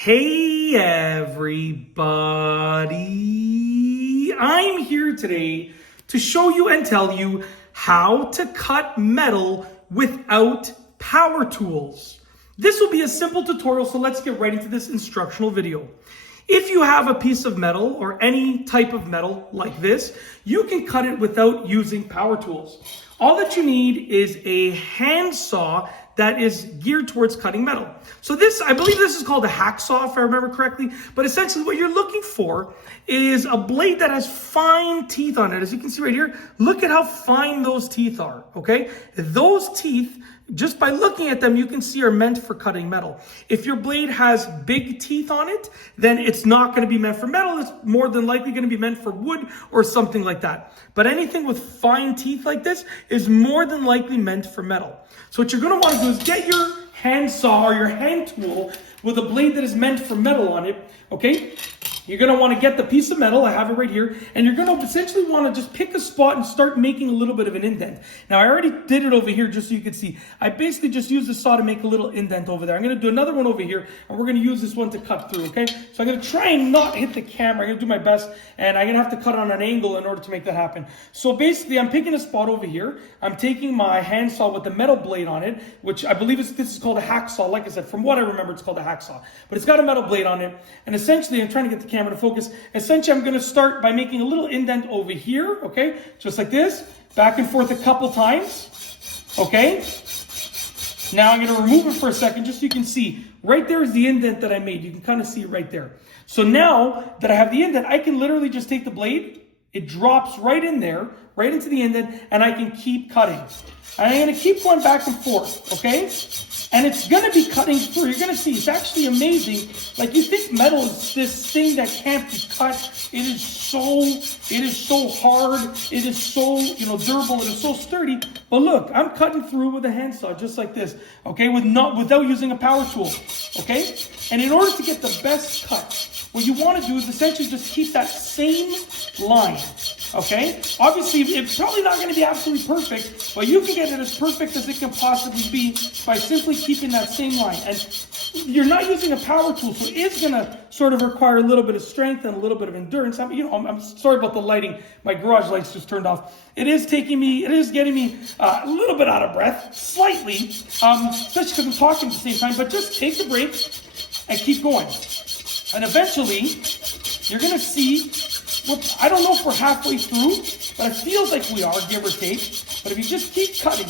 Hey everybody, I'm here today to show you and tell you how to cut metal without power tools. This will be a simple tutorial, so let's get right into this instructional video. If you have a piece of metal or any type of metal like this, you can cut it without using power tools. All that you need is a handsaw that is geared towards cutting metal. So I believe this is called a hacksaw, if I remember correctly, but essentially what you're looking for is a blade that has fine teeth on it. As you can see right here, look at how fine those teeth are, okay? Those teeth, just by looking at them, you can see are meant for cutting metal. If your blade has big teeth on it, then it's not going to be meant for metal. It's more than likely going to be meant for wood or something like that. But anything with fine teeth like this is more than likely meant for metal. So what you're going to want to do is get your handsaw or your hand tool with a blade that is meant for metal on it, okay? You're going to want to get the piece of metal, I have it right here, and you're going to essentially want to just pick a spot and start making a little bit of an indent. Now, I already did it over here just so you can see. I basically just used the saw to make a little indent over there. I'm going to do another one over here, and we're going to use this one to cut through, okay? So I'm going to try and not hit the camera. I'm going to do my best, and I'm going to have to cut on an angle in order to make that happen. So basically, I'm picking a spot over here. I'm taking my handsaw with the metal blade on it, which I believe this is called a hacksaw. Like I said, from what I remember, it's called a hacksaw. But it's got a metal blade on it, and essentially, I'm trying to get the camera to focus. Essentially, I'm going to start by making a little indent over here, okay? Just like this, back and forth a couple times, okay? Now I'm going to remove it for a second just so you can see. Right there is the indent that I made. You can kind of see it right there. So now that I have the indent, I can literally just take the blade. It drops right in there, right into the indent, and I can keep cutting. And I'm going to keep going back and forth, okay? And it's going to be cutting through. You're going to see it's actually amazing. Like, you think metal is this thing that can't be cut. It is so hard. It is so, durable. It is so sturdy. But look, I'm cutting through with a handsaw just like this, okay, without using a power tool, okay? And in order to get the best cut, what you want to do is essentially just keep that same line, okay? Obviously, it's probably not going to be absolutely perfect, but you can get it as perfect as it can possibly be by simply keeping that same line. And you're not using a power tool, so it's going to sort of require a little bit of strength and a little bit of endurance. I'm sorry about the lighting. My garage lights just turned off. It is getting me a little bit out of breath, slightly, especially because I'm talking at the same time, but just take the break and keep going. And eventually, you're going to see, I don't know if we're halfway through, but it feels like we are, give or take. But if you just keep cutting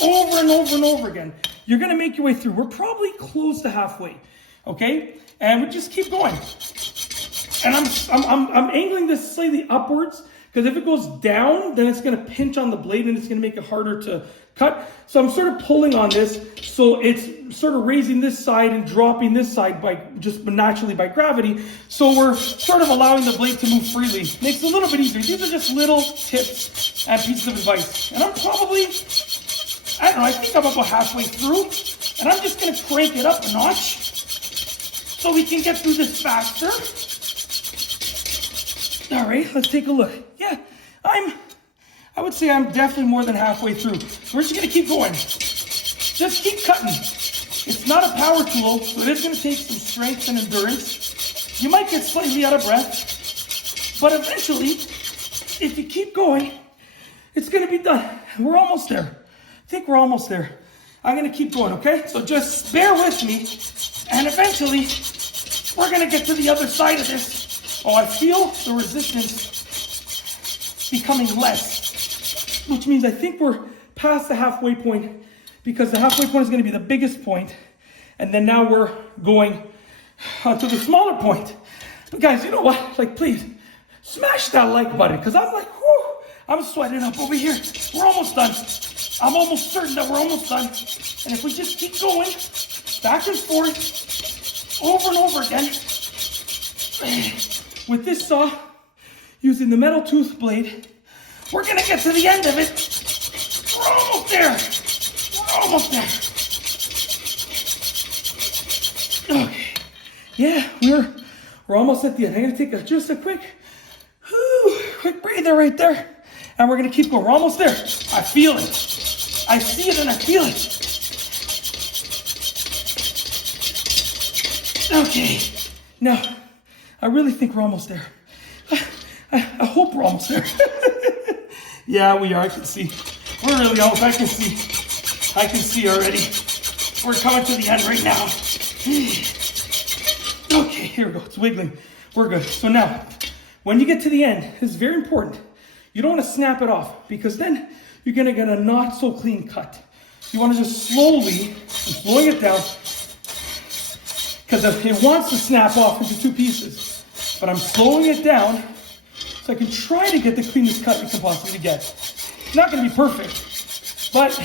over and over and over again, you're going to make your way through. We're probably close to halfway, okay? And we just keep going. And I'm angling this slightly upwards, because if it goes down, then it's going to pinch on the blade and it's going to make it harder to cut. So I'm sort of pulling on this, so it's sort of raising this side and dropping this side naturally by gravity. So we're sort of allowing the blade to move freely. Makes it a little bit easier. These are just little tips and pieces of advice. And I'm probably, I think I'm about halfway through. And I'm just going to crank it up a notch so we can get through this faster. All right, let's take a look. Yeah, I would say I'm definitely more than halfway through. So we're just going to keep going. Just keep cutting. It's not a power tool, so it is going to take some strength and endurance. You might get slightly out of breath, but eventually, if you keep going, it's going to be done. We're almost there. I think we're almost there. I'm going to keep going, okay? So just bear with me, and eventually, we're going to get to the other side of this. Oh, I feel the resistance becoming less, which means I think we're past the halfway point, because the halfway point is going to be the biggest point, and then now we're going to the smaller point. But guys, you know what? Like, please, smash that like button, because I'm like, whew, I'm sweating up over here. We're almost done. I'm almost certain that we're almost done. And if we just keep going, back and forth, over and over again, with this saw, using the metal tooth blade, we're going to get to the end of it. We're almost there. We're almost there. Okay. Yeah, we're almost at the end. I'm going to take just a quick breather right there. And we're going to keep going. We're almost there. I feel it. I see it and I feel it. Okay. Now, I really think we're almost there. I hope we're almost there. Yeah, we are. I can see. We're really almost. I can see already. We're coming to the end right now. Okay, here we go. It's wiggling. We're good. So now, when you get to the end, it's very important. You don't want to snap it off because then you're going to get a not so clean cut. You want to just slowing it down because it wants to snap off into two pieces. But I'm slowing it down so I can try to get the cleanest cut you can possibly get. It's not going to be perfect, but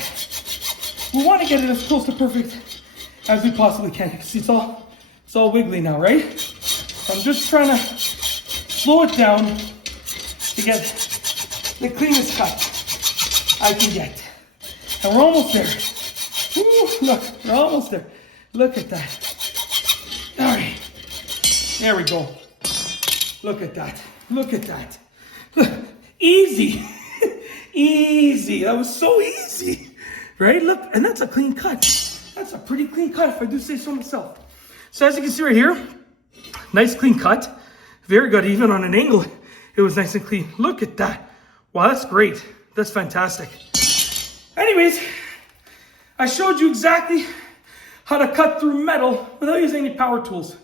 we want to get it as close to perfect as we possibly can. You can see it's all wiggly now, right? So I'm just trying to slow it down to get the cleanest cut I can get. And we're almost there. Woo, look, we're almost there. Look at that. All right, there we go. Look at that. Look at that. Look, easy. Easy. That was so easy. Right? Look, and that's a clean cut. That's a pretty clean cut if I do say so myself. So as you can see right here, nice clean cut. Very good. Even on an angle, it was nice and clean. Look at that. Wow, that's great. That's fantastic. Anyways, I showed you exactly how to cut through metal without using any power tools.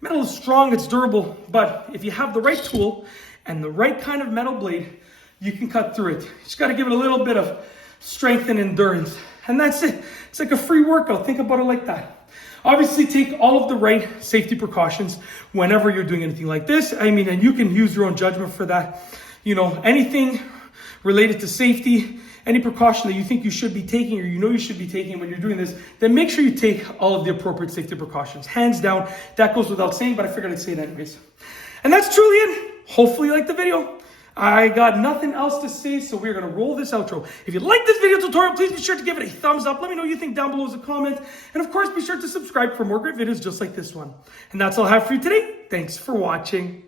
Metal is strong, it's durable, but if you have the right tool and the right kind of metal blade, you can cut through it. You just got to give it a little bit of strength and endurance. And that's it. It's like a free workout. Think about it like that. Obviously, take all of the right safety precautions whenever you're doing anything like this. I mean, and you can use your own judgment for that. You know, anything related to safety, any precaution that you think you should be taking or you know you should be taking when you're doing this, then make sure you take all of the appropriate safety precautions. Hands down, that goes without saying, but I figured I'd say it anyways. And that's truly it. Hopefully you liked the video. I got nothing else to say, so we're going to roll this outro. If you like this video tutorial, please be sure to give it a thumbs up. Let me know what you think down below as a comment. And of course, be sure to subscribe for more great videos just like this one. And that's all I have for you today. Thanks for watching.